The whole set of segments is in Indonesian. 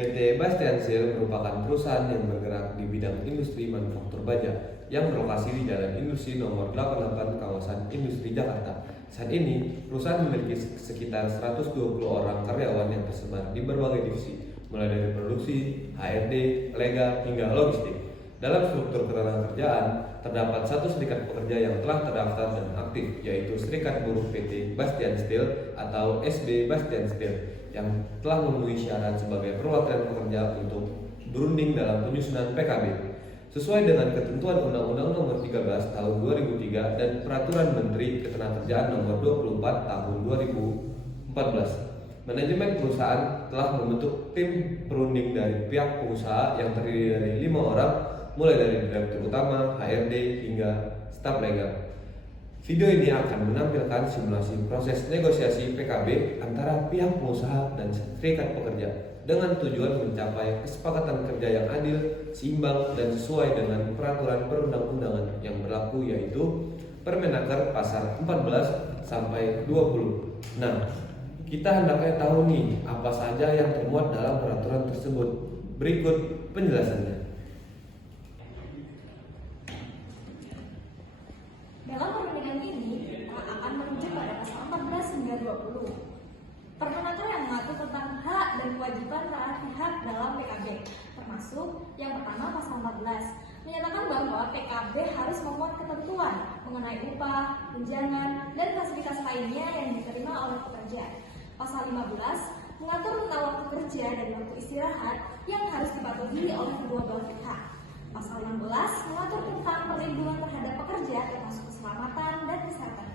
PT Bastian Steel merupakan perusahaan yang bergerak di bidang industri manufaktur baja yang berlokasi di Jalan Industri Nomor 88 Kawasan Industri Jakarta. Saat ini, perusahaan memiliki sekitar 120 orang karyawan yang tersebar di berbagai divisi, mulai dari produksi, HRD, legal, hingga logistik. Dalam struktur ketenagakerjaan, terdapat satu serikat pekerja yang telah terdaftar dan aktif, yaitu Serikat Buruh PT Bastian Steel atau SB Bastian Steel, yang telah memenuhi syarat sebagai perwakilan pekerja untuk berunding dalam penyusunan PKB. Sesuai dengan ketentuan Undang-Undang Nomor 13 Tahun 2003 dan Peraturan Menteri Ketenagakerjaan Nomor 24 Tahun 2014, manajemen perusahaan telah membentuk tim perunding dari pihak pengusaha yang terdiri dari 5 orang, mulai dari direktur utama, HRD, hingga staf legal. Video ini akan menampilkan simulasi proses negosiasi PKB antara pihak pengusaha dan serikat pekerja dengan tujuan mencapai kesepakatan kerja yang adil, seimbang, dan sesuai dengan peraturan perundang-undangan yang berlaku, yaitu Permenaker Pasar 14 sampai 20. Nah, kita hendaknya tahu nih apa saja yang termuat dalam peraturan tersebut. Berikut penjelasannya. Dalam perundingan ini akan merujuk pada pasal 14 hingga 20. Permenaker yang mengatur tentang hak dan kewajiban para pihak dalam PKB, termasuk yang pertama pasal 14 menyatakan bahwa PKB harus memuat ketentuan mengenai upah, tunjangan, dan fasilitas lainnya yang diterima oleh pekerja. Pasal 15 mengatur tentang waktu kerja dan waktu istirahat yang harus dipatuhi oleh kedua belah pihak. Pasal 16 mengatur tentang perlindungan terhadap pekerja termasuk keselamatan dan kesehatan.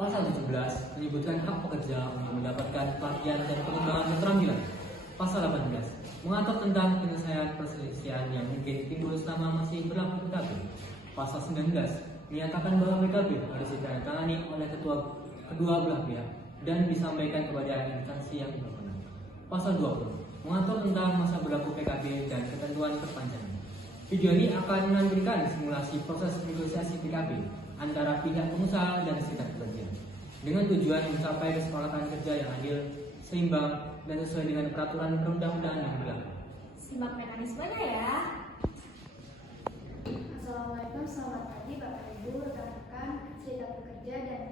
Pasal 17 menyebutkan hak pekerja untuk mendapatkan pelatihan dan pengembangan keterampilan. Pasal 18 mengatur tentang penyelesaian perselisihan yang mungkin timbul selama masih berlaku PKB. Pasal 19 menyatakan bahwa PKB harus ditandatangani oleh kedua belah pihak dan disampaikan kepada instansi yang berwenang. Pasal 20 mengatur tentang masa berlaku PKB dan ketentuan perpanjangan. Video ini akan menampilkan simulasi proses negosiasi PKB antara pihak pengusaha dan serikat pekerja dengan tujuan mencapai kesepakatan kerja yang adil, seimbang, dan sesuai dengan peraturan perundang-undangan yang berlaku. Simak mekanismenya ya. Assalamualaikum, selamat pagi Bapak Ibu, rekan-rekan serikat pekerja dan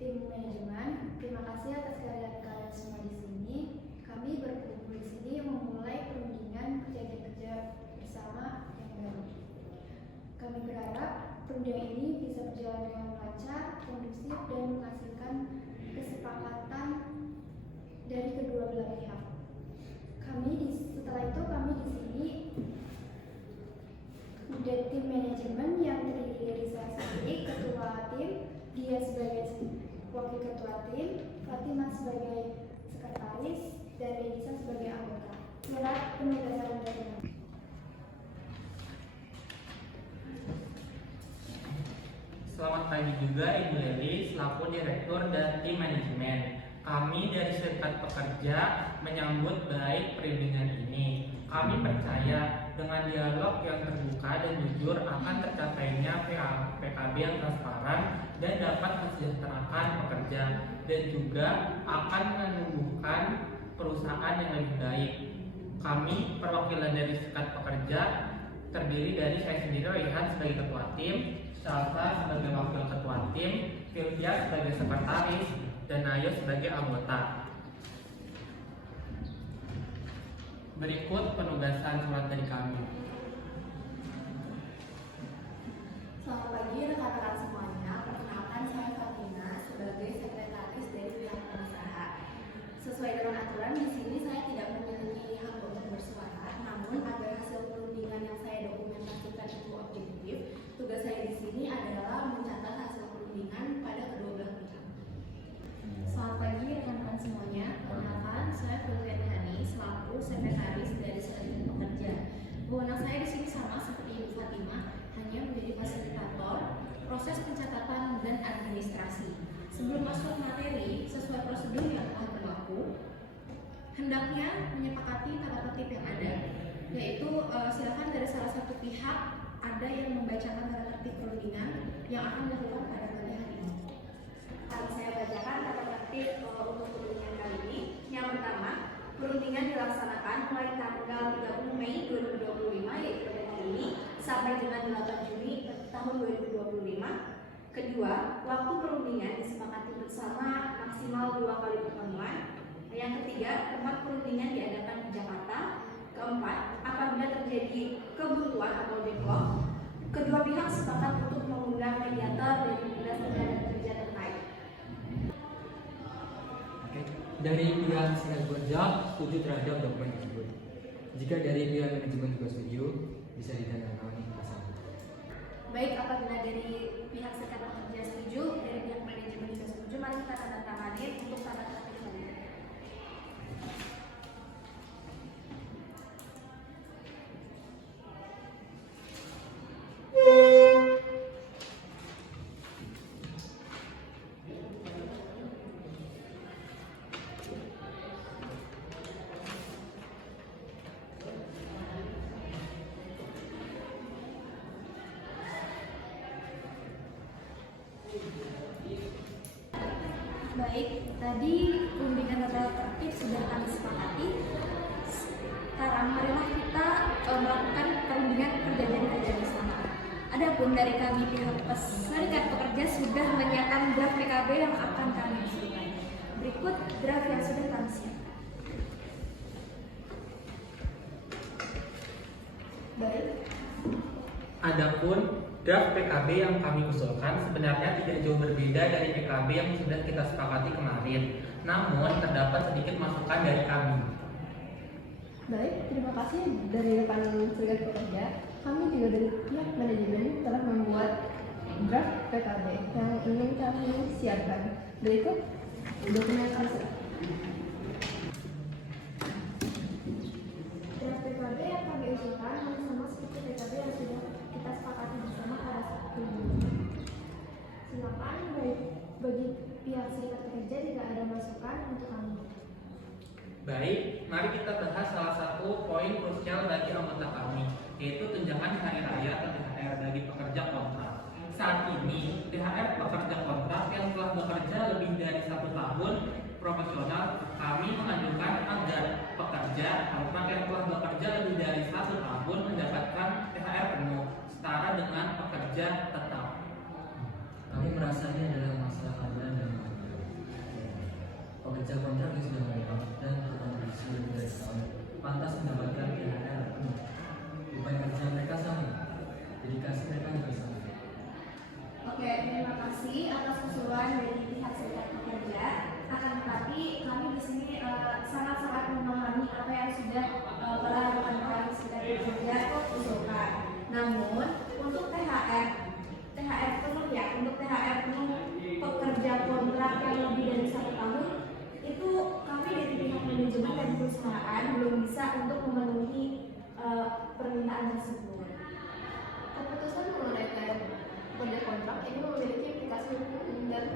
tim manajemen. Terima kasih atas kehadiran kalian semua di sini. Kami berkumpul di sini memulai perundingan kerja bersama yang baru. Kami berharap perundingan ini bisa berjalan dengan lancar, kondusif, dan menghasilkan kesepakatan dari kedua belah pihak. Setelah itu kami di sini dari tim manajemen yang terdiri dari saya sendiri, ketua tim, dia sebagai wakil ketua tim, Fatimah sebagai sekretaris, dan Elisa sebagai anggota. Surat penugasan dari Selamat pagi juga Ibu Leli selaku Direktur dan tim manajemen. Kami dari Serikat Pekerja menyambut baik perundingan ini. Kami percaya dengan dialog yang terbuka dan jujur akan tercapainya PKB yang transparan dan dapat mensejahterakan pekerja dan juga akan menumbuhkan perusahaan yang lebih baik. Kami perwakilan dari Serikat Pekerja terdiri dari saya sendiri Rehan sebagai ketua tim, Salsa sebagai wakil ketua tim, Sylvia sebagai sekretaris, dan Ayu sebagai anggota. Berikut penugasan surat dari kami. Selamat pagi rekan-rekan semuanya. Perkenalkan saya Fatimah sebagai sekretaris dari pihak pengusaha. Sesuai dengan aturan di sini saya tidak memiliki hak untuk bersuara, namun agar hasil perundingan yang saya dokumentasikan itu objektif, tugas saya di sini adalah mencatat hasil perundingan pada kedua belah pihak. Selamat pagi rekan-rekan semuanya. Perkenalkan saya Fulvian Hani selaku sekretaris dari Serikat Pekerja. Wewenang saya di sini sama seperti Ibu Fatimah, hanya menjadi fasilitator proses pencatatan dan administrasi. Sebelum masuk materi sesuai prosedur yang telah berlaku, hendaknya menyepakati tata tertib yang ada, yaitu silakan dari salah satu pihak ada yang membacakan tata tertib perundingan yang akan dilakukan pada pagi hari ini. Akan saya bacakan tata tertib untuk perundingan kali ini. Yang pertama, perundingan dilaksanakan Mei 2025 yaitu pada hari ini sampai dengan 8 Juni tahun 2025. Kedua, waktu perundingan disepakati bersama maksimal 2 kali pertemuan. Yang ketiga, tempat perundingan diadakan di Jakarta. Keempat, apabila terjadi kebuntuan atau deadlock, kedua pihak sepakat untuk mengundang mediator dari dinas tenaga kerja terkait. Oke. Dari pihak serikat pekerja setuju terhadap dokumen tersebut. Jika dari pihak manajemen juga setuju, bisa ditandatangani bersama. Baik, apabila dari pihak serikat pekerja setuju, dari pihak manajemen juga setuju, mari kita tanda tangani untuk tanda tangan kembali. Baik, tadi perundingan tata tertib sudah kami sepakati. Sekarang marilah kita melakukan perundingan perjanjian kerja bersama. Adapun dari kami pihak serikat pekerja sudah menyiapkan draft PKB yang akan kami usulkan. Berikut draft yang sudah kami siapkan. Baik. Adapun draft PKB yang kami usulkan sebenarnya tidak jauh berbeda dari PKB yang sudah kita sepakati kemarin. Namun terdapat sedikit masukan dari kami. Baik, terima kasih dari rekan serikat pekerja. Kami juga dari pihak manajemen telah membuat draft PKB yang ingin kami siapkan. Berikut dokumen kami serahkan. Draft PKB yang kami usulkan sama seperti PKB yang sudah kita sepakati bersama pada sebelumnya. Silakan bagi pihak serikat pekerja jika ada masukan untuk kami. Baik, mari kita bahas salah satu poin krusial bagi anggota kami, yaitu tunjangan hari raya atau THR bagi pekerja kontrak. Saat ini, THR pekerja kontrak yang telah bekerja lebih dari 1 tahun profesional, kami mengajukan agar pekerja kontrak yang telah bekerja lebih dari 1 tahun mendapatkan THR penuh, setara dengan pekerja tetap. Kami merasa ini adalah masalah keadilan dan keadilan. Pekerja kontrak yang sudah menetap dan berkontribusi lebih dari setahun pantas mendapatkan THR penuh. Beban kerja mereka sama, dedikasi mereka juga sama. Oke, terima kasih atas usulan dari pihak serikat pekerja. Akan tetapi kami di sini sangat-sangat memahami apa yang sudah para rekan-rekan serikat pekerja usulkan. Namun untuk THR penuh ya, untuk THR penuh pekerja kontrak yang lebih dari 1 tahun itu kami dari pihak manajemen dan perusahaan belum bisa untuk memenuhi permintaan tersebut. Keputusan mengenai pekerja kontrak ini memiliki implikasi hukum dan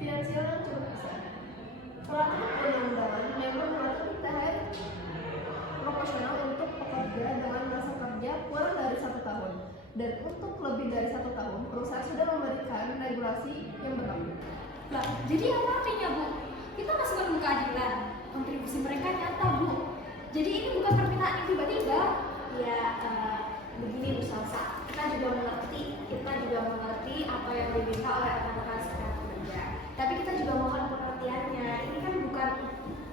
finansial yang cukup besar. Peraturan perundang-undangan memang mengatur THR proporsional untuk pekerja dengan masa kerja kurang dari 1 tahun, dan untuk lebih dari 1 tahun perusahaan sudah memberikan regulasi yang berlaku. Lah, jadi apa artinya, Bu? Kita masih menunggu keadilan. Kontribusi mereka nyata, Bu. Jadi ini bukan permintaan yang tiba-tiba. Ya, begini Bu Salsa, kita juga mengerti apa yang diminta oleh rekan-rekan serikat pekerja. Tapi kita juga mohon pengertiannya. Ini kan bukan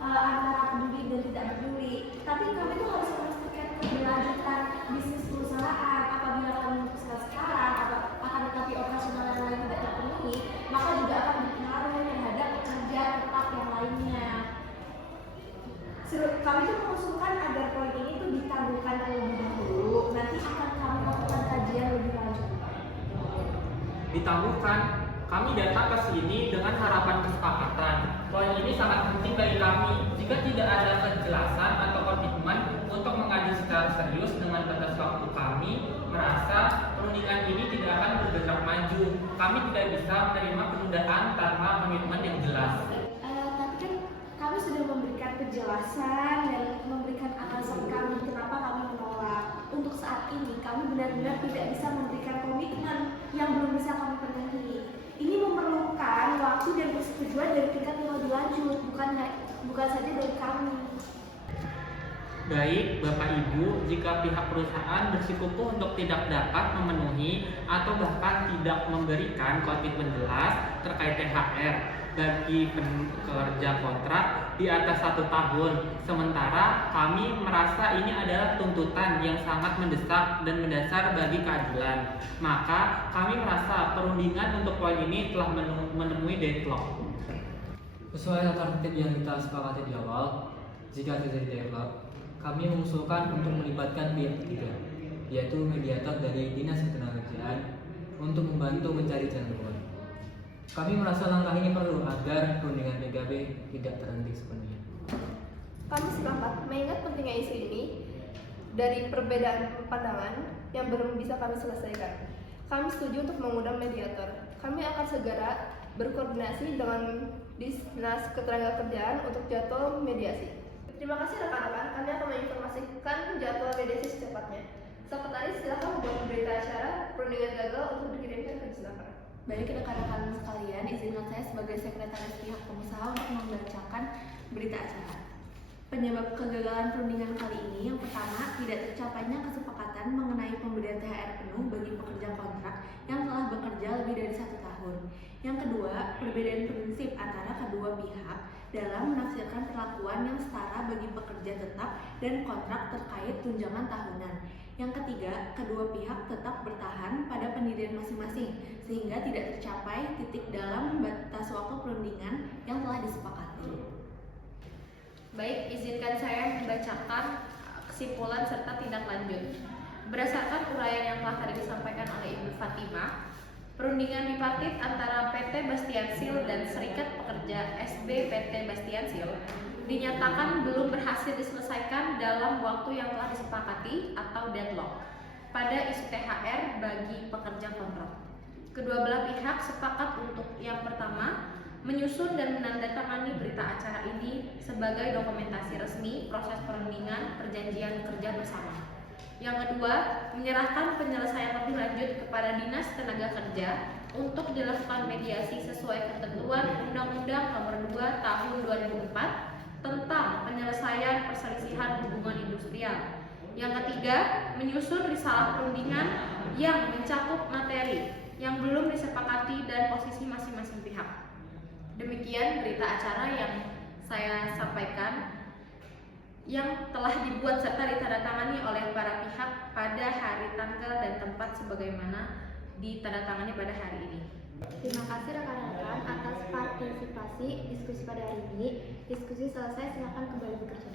antara peduli dan tidak peduli. Tapi kami tuh harus memastikan keberlanjutan bisnis perusahaan. Apabila kami memutuskan sekarang, akan tetapi operasional yang lain tidak terpenuhi, maka juga akan berpengaruh terhadap pekerja tetap yang lainnya. Kami tuh mengusulkan agar poin ini tuh ditangguhkan terlebih dahulu. Nanti akan kami lakukan kajian lebih lanjut. Ditangguhkan, kami datang ke sini dengan harapan kesepakatan. Poin ini sangat penting bagi kami. Jika tidak ada kejelasan atau komitmen untuk mengkaji secara serius dengan batas waktu, kami merasa perundingan ini tidak akan bergerak maju. Kami tidak bisa menerima penundaan tanpa komitmen yang jelas. Tapi kan kami sudah memberikan penjelasan dan memberikan alasan kami kenapa kami menolak. Untuk saat ini kami benar-benar tidak bisa memberikan komitmen yang belum bisa kami penuhi. Ini memerlukan waktu dan persetujuan dari tingkat yang lebih lanjut, bukan saja dari kami. Baik Bapak Ibu, jika pihak perusahaan bersikukuh untuk tidak dapat memenuhi atau bahkan tidak memberikan komitmen jelas terkait THR bagi pekerja kontrak di atas 1 tahun, sementara kami merasa ini adalah tuntutan yang sangat mendesak dan mendasar bagi keadilan, maka kami merasa perundingan untuk poin ini telah menemui deadlock. Sesuai alternatif yang kita sepakati di awal, jika terjadi deadlock, kami mengusulkan untuk melibatkan pihak ketiga, yaitu mediator dari Dinas Ketenagakerjaan untuk membantu mencari jalan keluar. Kami merasa langkah ini perlu agar perundingan PKB tidak terhenti sepenuhnya. Kami sepakat mengingat pentingnya isu ini dari perbedaan pandangan yang belum bisa kami selesaikan. Kami setuju untuk mengundang mediator. Kami akan segera berkoordinasi dengan Dinas Ketenagakerjaan untuk jadwal mediasi. Terima kasih rekan-rekan, kami akan menginformasikan jadwal mediasi secepatnya. Sekretaris, silakan membuat berita acara perundingan gagal untuk dikirimkan ke Disnaker. Baik rekan-rekan sekalian, izinkan saya sebagai sekretaris pihak pengusaha untuk membacakan berita acara. Penyebab kegagalan perundingan kali ini, yang pertama, tidak tercapainya kesepakatan mengenai pemberian THR penuh bagi pekerja kontrak yang telah bekerja lebih dari 1 tahun. Yang kedua, perbedaan prinsip antara kedua pihak dalam menafsirkan perlakuan yang setara bagi pekerja tetap dan kontrak terkait tunjangan tahunan. Yang ketiga, kedua pihak tetap bertahan pada pendirian masing-masing sehingga tidak tercapai titik dalam batas waktu perundingan yang telah disepakati. Baik, izinkan saya membacakan kesimpulan serta tindak lanjut. Berdasarkan uraian yang telah tadi disampaikan oleh Ibu Fatimah, perundingan bipartit antara PT Bastian Steel dan Serikat Pekerja SB PT Bastian Steel dinyatakan belum berhasil diselesaikan dalam waktu yang telah disepakati atau deadlock pada isu THR bagi pekerja kontrak. Kedua belah pihak sepakat untuk yang pertama, menyusun dan menandatangani berita acara ini sebagai dokumentasi resmi proses perundingan perjanjian kerja bersama. Yang kedua, menyerahkan penyelesaian lebih lanjut kepada Dinas Tenaga Kerja untuk dilakukan mediasi sesuai ketentuan Undang-Undang Nomor 2 Tahun 2004 tentang penyelesaian perselisihan hubungan industrial. Yang ketiga, menyusun risalah perundingan yang mencakup materi yang belum disepakati dan posisi masing-masing pihak. Demikian berita acara yang saya sampaikan yang telah dibuat serta ditandatangani oleh para pihak pada hari, tanggal, dan tempat sebagaimana ditandatangani pada hari ini. Terima kasih rekan-rekan atas partisipasi diskusi pada hari ini. Diskusi selesai, silakan kembali bekerja.